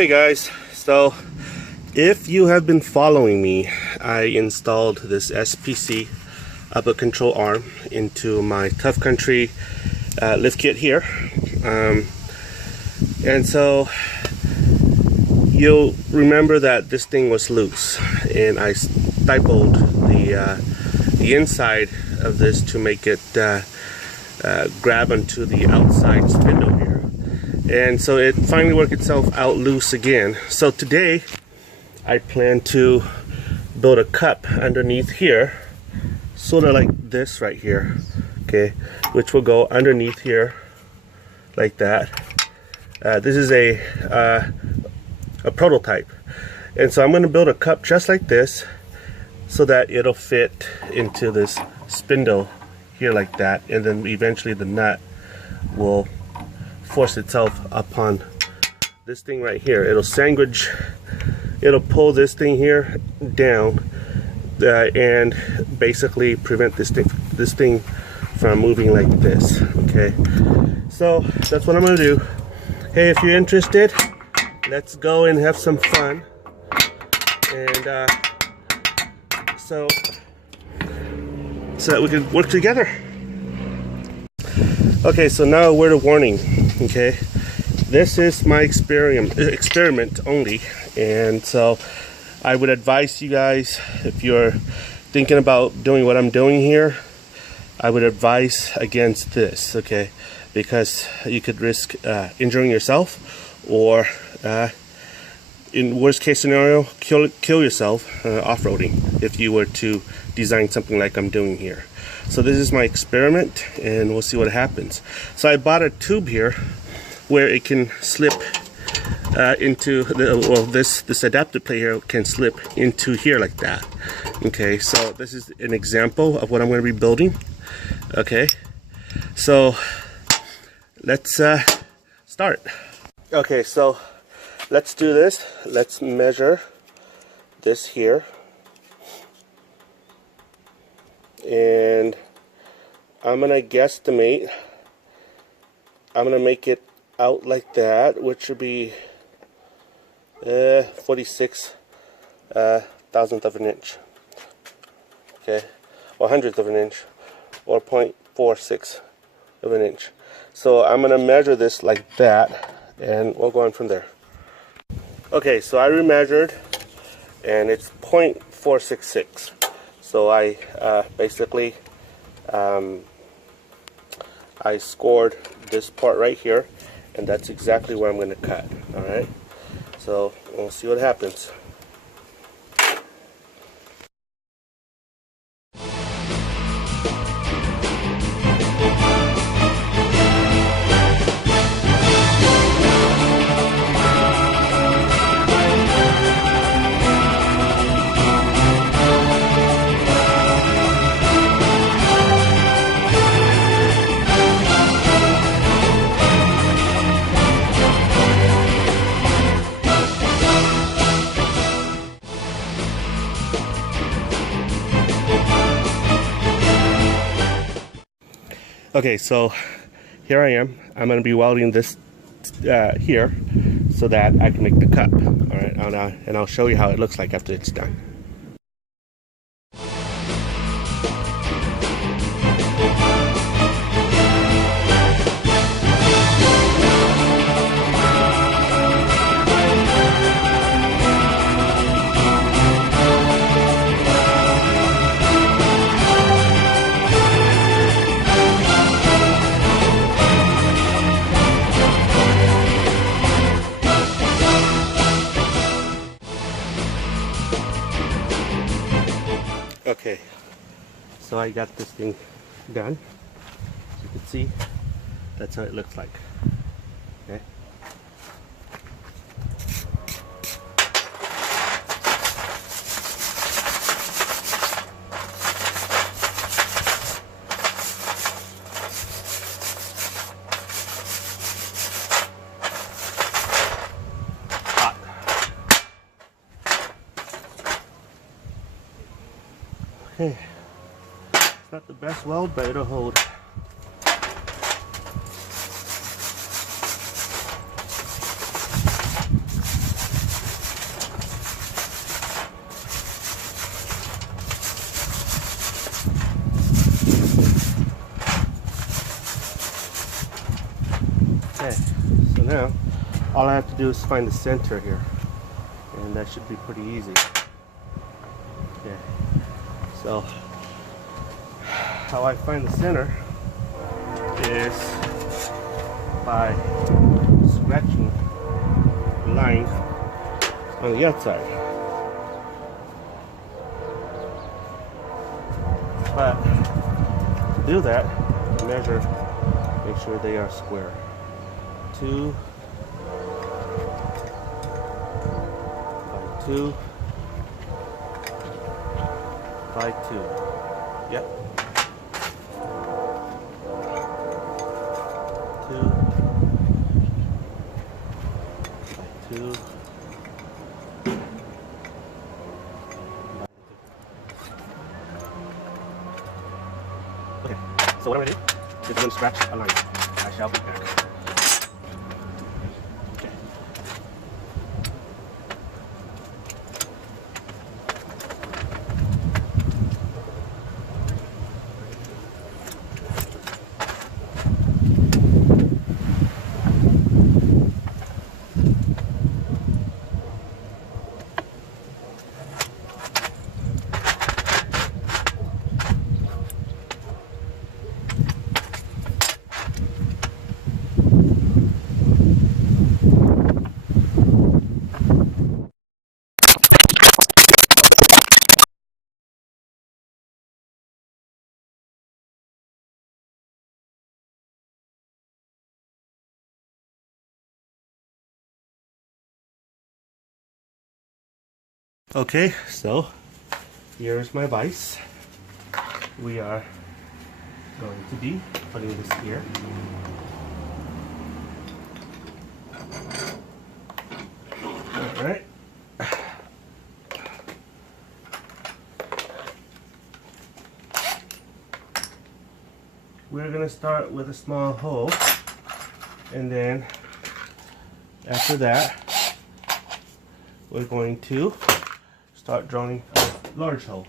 Hey guys, so if you have been following me, I installed this SPC output control arm into my Tough Country lift kit here, and so you'll remember that this thing was loose and I stapled the inside of this to make it grab onto the outside spindle here. And so it finally worked itself out loose again. So today I plan to build a cup underneath here, sort of like this right here, okay, which will go underneath here like that. This is a prototype, and so I'm going to build a cup just like this so that it'll fit into this spindle here like that, and then eventually the nut will force itself upon this thing right here. It'll sandwich, it'll pull this thing here down and basically prevent this thing from moving like this. Okay, so that's what I'm gonna do. Hey, if you're interested, let's go and have some fun. And so that we can work together. Okay, so now a word of warning. Okay, this is my experiment only, and so I would advise you guys, if you're thinking about doing what I'm doing here, I would advise against this, okay, because you could risk injuring yourself, or in worst case scenario, kill yourself off-roading if you were to design something like I'm doing here. So this is my experiment, and we'll see what happens. So I bought a tube here where it can slip into this adapter plate here can slip into here like that. Okay, so this is an example of what I'm going to be building. Okay, so let's start. Okay, so let's do this. Let's measure this here, and I'm gonna guesstimate. I'm gonna make it out like that, which would be 46 thousandth of an inch. Okay, or hundredth of an inch, or 0.46 of an inch. So I'm gonna measure this like that, and we'll go on from there. Okay, so I remeasured, and it's 0.466. So I basically I scored this part right here, and that's exactly where I'm going to cut. All right, so we'll see what happens. Okay, so here I am. I'm going to be welding this here so that I can make the cup. All right, and I'll show you how it looks like after it's done. Okay, so I got this thing done. As you can see, that's how it looks like. Okay. Okay, it's not the best weld, but it'll hold. now all I have to do is find the center here, and that should be pretty easy. Okay, so how I find the center is by scratching a line on the outside. But to do that, measure, make sure they are square. 2 by 2 by 2. Yep. 2 by 2. Okay, so what I'm going to do is I'm going to scratch a line. I shall be back. Okay, so here's my vise. We are going to be putting this here. Alright. We're going to start with a small hole, and then after that we're going to start drawing a large hole.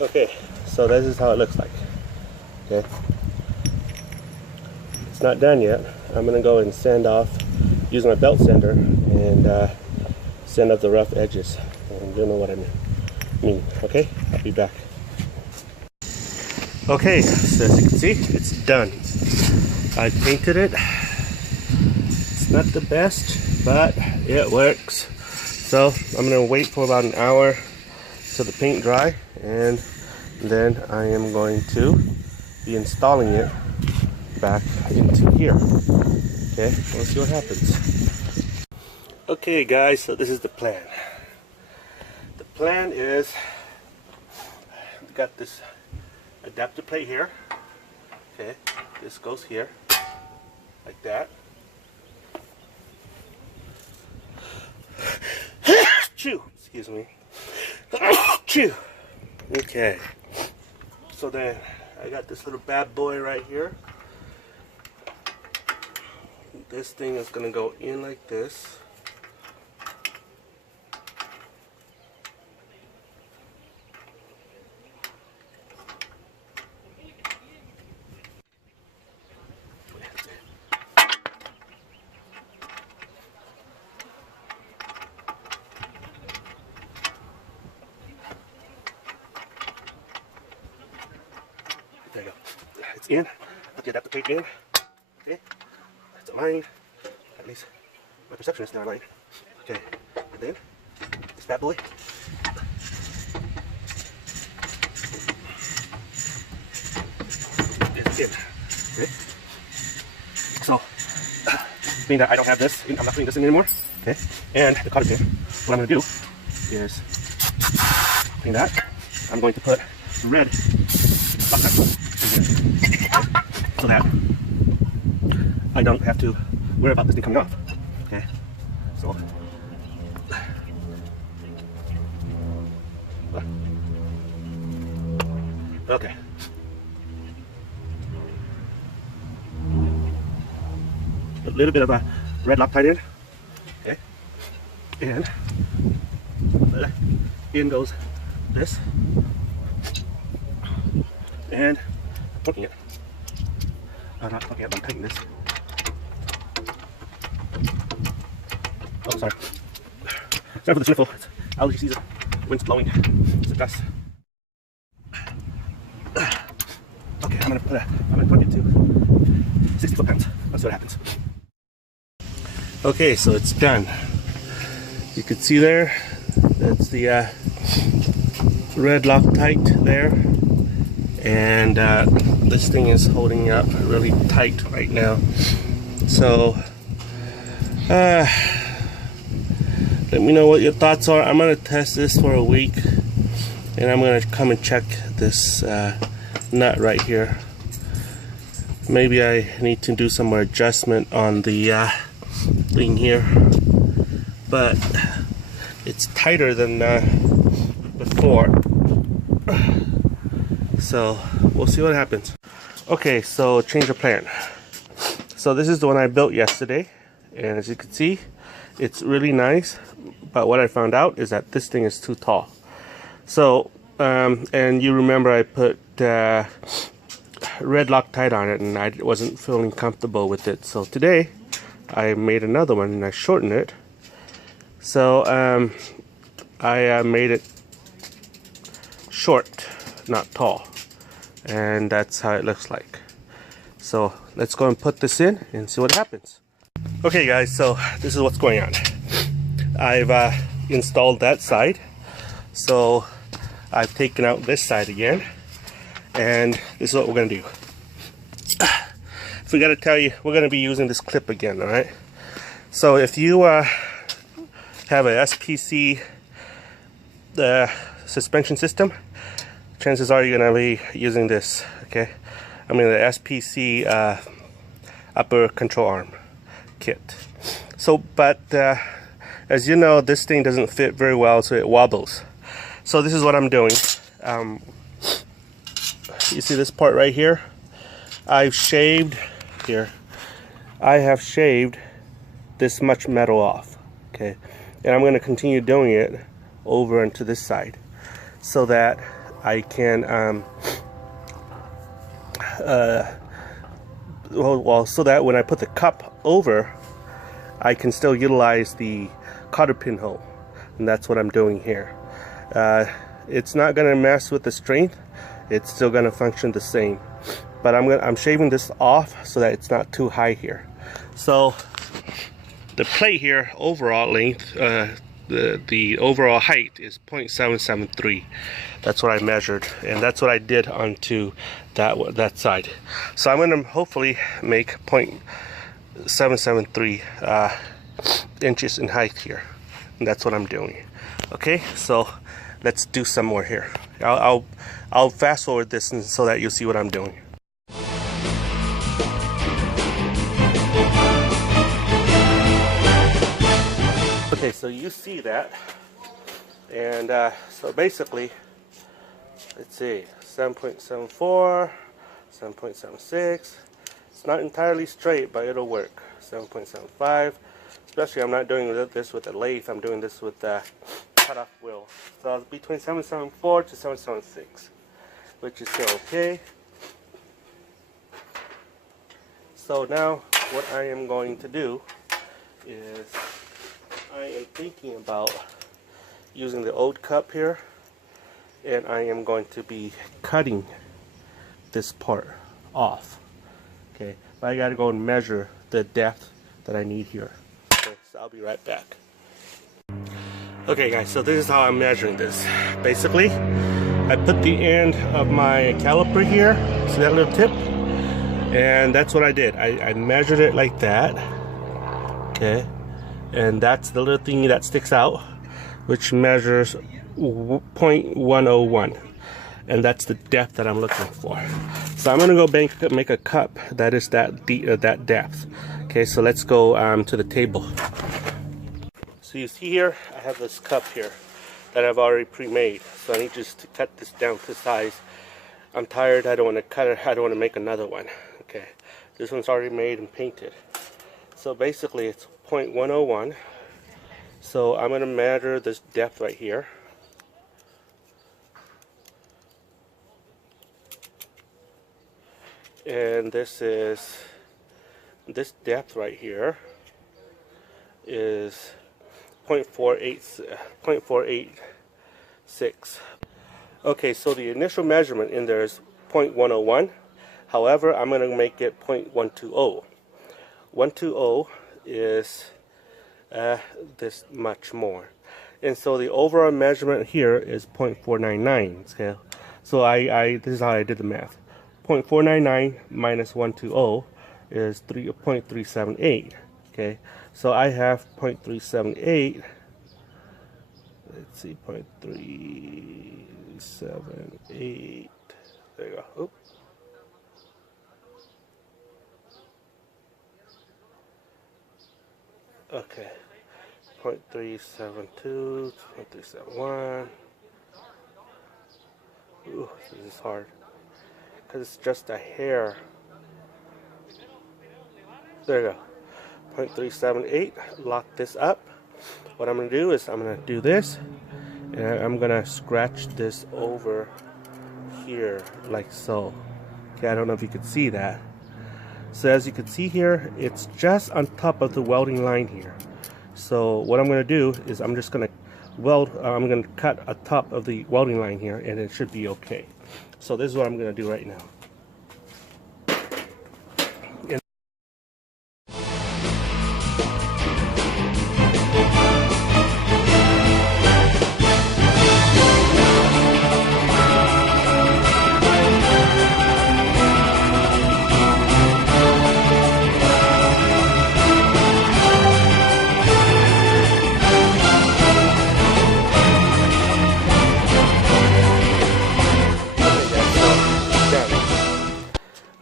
Okay, so this is how it looks like. Okay, it's not done yet. I'm gonna go and sand off, use my belt sander, and sand off the rough edges. And you'll know what I mean. Okay, I'll be back. Okay, so as you can see, it's done. I painted it. It's not the best, but it works. So I'm gonna wait for about an hour till the paint dry, and then I am going to be installing it back into here. Okay, let's see what happens. Okay guys, so this is the plan. The plan is, I've got this adapter plate here. Okay, this goes here, like that. Chew, excuse me. Chew. Okay, so then I got this little bad boy right here. This thing is gonna go in like this. it's in. Put the adapter tape in. Okay, that's aligned. At least my perception is now aligned. Okay, and then this bad boy. Is in. Okay. So, being that I don't have this, I'm not putting this in anymore. Okay, and the cotter pin. What I'm going to do is, being that, I'm going to put red so that I don't have to worry about this thing coming off. Okay, so okay. A little bit of a red Loctite in. Okay, and in goes this, and I'm torquing it. I'm not torquing it, but I'm tightening this. Oh, sorry. Sorry for the sniffle. It's allergy season. Wind's blowing. It's a gust. Okay, I'm gonna torque it to 60 foot-pounds. Let's see what happens. Okay, so it's done. You can see there, that's the red Loctite there, and this thing is holding up really tight right now. So let me know what your thoughts are. I'm gonna test this for a week, and I'm gonna come and check this nut right here. Maybe I need to do some more adjustment on the thing here, but it's tighter than before, so we'll see what happens. Okay, so change of plan. So this is the one I built yesterday, and as you can see, it's really nice, but what I found out is that this thing is too tall. So and you remember I put red Loctite on it, and I wasn't feeling comfortable with it, so today I made another one and I shortened it. So I made it short, not tall, and that's how it looks like. So let's go and put this in and see what happens. Okay guys, so this is what's going on. I've installed that side, so I've taken out this side again, and this is what we're gonna do. We got to tell you, we're going to be using this clip again, all right? So if you have a SPC suspension system, chances are you're going to be using this, okay? I mean the SPC upper control arm kit. So, but as you know, this thing doesn't fit very well, so it wobbles. So this is what I'm doing. You see this part right here? I've shaved here. I have shaved this much metal off, okay, and I'm going to continue doing it over into this side so that I can so that when I put the cup over, I can still utilize the cotter pin hole, and that's what I'm doing here. It's not going to mess with the strength. It's still going to function the same. But I'm shaving this off so that it's not too high here. So the plate here, overall length, the overall height is 0.773. That's what I measured, and that's what I did onto that side. So I'm going to hopefully make 0.773 inches in height here, and that's what I'm doing. Okay, so let's do some more here. I'll fast forward this so that you'll see what I'm doing. Okay, so you see that, and so basically, let's see, 7.74, 7.76. It's not entirely straight, but it'll work. 7.75. Especially, I'm not doing this with a lathe. I'm doing this with the cutoff wheel. So it's between 7.74 to 7.76, which is still okay. So now, what I am going to do is I am thinking about using the old cup here, and I am going to be cutting this part off. Okay, but I gotta go and measure the depth that I need here. Okay, so I'll be right back. Okay guys, so this is how I'm measuring this. Basically, I put the end of my caliper here, see that little tip? And that's what I did. I measured it like that. Okay, and that's the little thingy that sticks out, which measures 0.101. And that's the depth that I'm looking for. So I'm gonna go make a cup that is that depth. Okay, so let's go to the table. So you see here, I have this cup here that I've already pre-made. So I need just to cut this down to size. I'm tired, I don't want to cut it, I don't want to make another one. Okay, this one's already made and painted. So basically it's 0.101. So I'm going to measure this depth right here. And this depth right here is 0.486. Okay, so the initial measurement in there is 0.101. However, I'm going to make it 0.120. 120 is this much more. And so the overall measurement here is 0.499. Okay, so this is how I did the math. 0.499 minus 120 is 0.378. Okay, so I have 0.378. Let's see, 0.378. There you go. Oop. Okay, 0.372, 0.371. Ooh, this is hard because it's just a hair. There you go. 0.378. Lock this up. What I'm going to do is I'm going to do this, and I'm going to scratch this over here like so. Okay, I don't know if you can see that. So as you can see here, it's just on top of the welding line here. So what I'm going to do is I'm just going to I'm going to cut a top of the welding line here, and it should be okay. So this is what I'm going to do right now.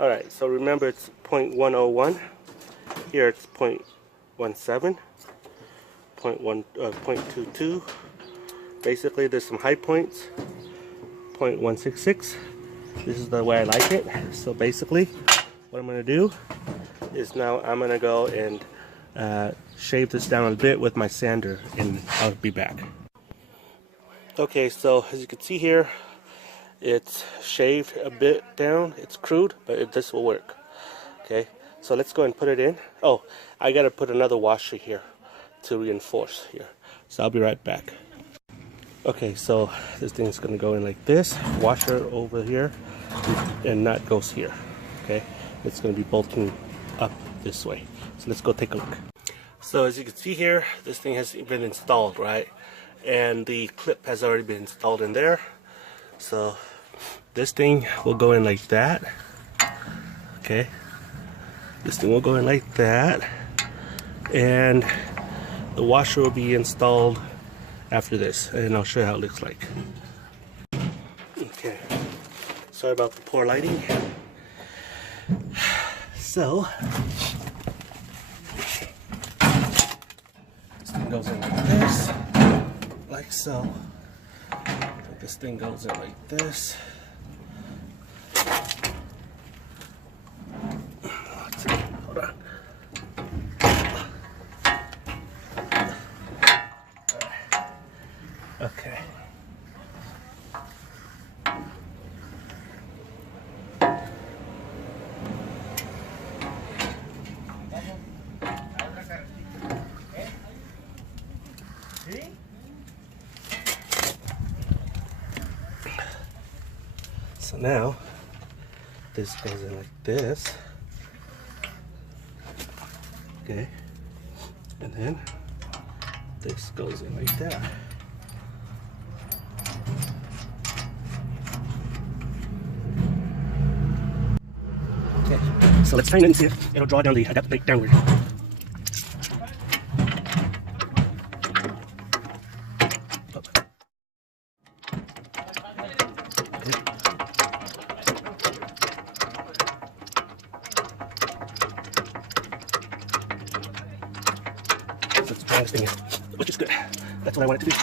Alright, so remember it's 0.101. Here it's 0.17, 0.22. Basically there's some high points. 0.166. This is the way I like it. So basically what I'm going to do is now I'm going to go and shave this down a bit with my sander, and I'll be back. Okay, so as you can see here, it's shaved a bit down. It's crude, but this will work. Okay, so let's go and put it in. Oh, I gotta put another washer here to reinforce here. So I'll be right back. Okay, so this thing's gonna go in like this. Washer over here, and nut goes here. Okay, it's gonna be bolting up this way. So let's go take a look. So as you can see here, this thing has been installed, right? And the clip has already been installed in there. So this thing will go in like that. Okay, this thing will go in like that, and the washer will be installed after this, and I'll show you how it looks like. Okay, sorry about the poor lighting. So this thing goes in like this, like so. This thing goes in like this. Let's see. Hold on. Okay. So now This goes in like this. Okay. And then this goes in like that. Okay, so let's tighten it and see if it'll draw down the adapter plate downward. So it's drawing this thing in, which is good. That's what I want it to do.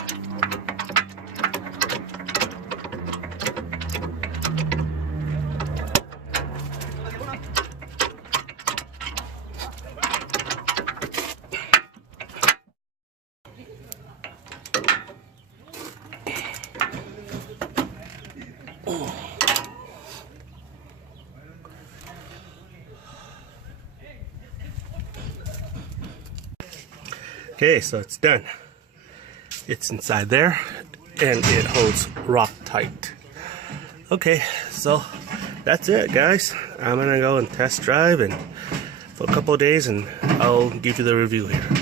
Okay, so it's done. It's inside there and it holds rock tight. Okay, so that's it, guys. I'm gonna go and test drive and for a couple of days and I'll give you the review here.